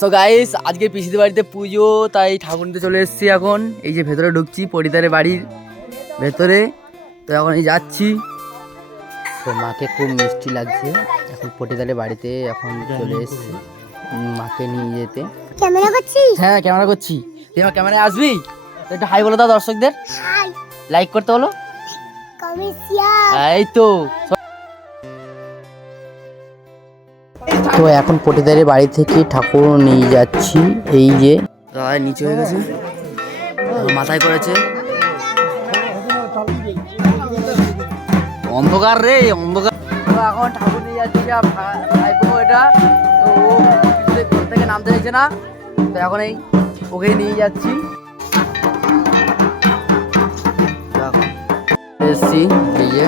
So guys, আজকে পিসিদের বাড়িতে পুজো, তাই ঠাকুর নিতে চলে এসেছি। এখন এই যে ভেতরে ঢুকছি, পরিদারের বাড়ির ভেতরে। তো এখন এই যাচ্ছি। তো মাকে খুব মিষ্টি লাগছে। এখন পটিদারের বাড়িতে এখন চলে এসেছি মাকে নিয়ে যেতে। ক্যামেরা করছিস? হ্যাঁ, ক্যামেরা করছি। তুই আমার ক্যামেরায় আসবি? একটু হাই বলে দাও দর্শকদের, লাইক করতে বলো। এই তো। তো এখন পটিদারের বাড়ি থেকে ঠাকুর নিয়ে যাচ্ছি। এই যে দাদা নিচে হয়ে গেছে, মাথায় করেছে। অন্ধকার রে, অন্ধকার। তো এখন ঠাকুর নিয়ে যাচ্ছি, ভাইপো এটা। তো ও ঘর থেকে নামতে চাইছে না, তো এখন এই ওকে নিয়ে যাচ্ছি। এসছি এই যে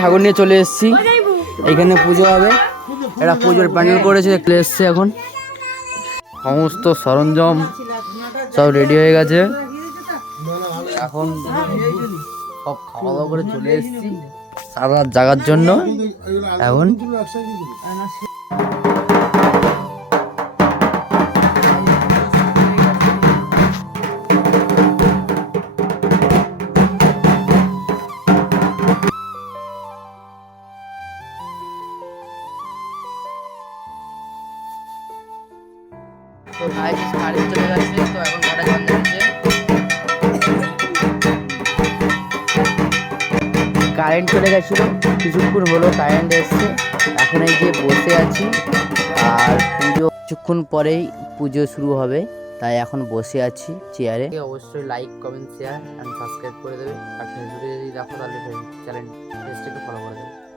ঠাকুর নিয়ে চলে এসেছি। এখানে পুজো হবে, এটা পুজোর প্যান্ডেল করেছে, দেখতে এসছে। এখন সমস্ত সরঞ্জাম সব রেডি হয়ে গেছে। এখন সব খাওয়া দাওয়া করে চলে এসেছি সারা রাত জাগার জন্য। এখন তো কারেন্ট চলে গেছে। তো এখন কটা জল যাচ্ছে, কারেন্ট চলে গেছিলো কিছুক্ষণ হলো, কারেন্ট এসছে। এখন এই যে বসে আছি, আর পুজো কিছুক্ষণ পরেই পুজো শুরু হবে, তাই এখন বসে আছি চেয়ারে। অবশ্যই like, comment, share and subscribe করে দেবে। আর ফেসবুকে যদি দেখো তাহলে চ্যানেল পেজটাকে ফলো করে দেবে।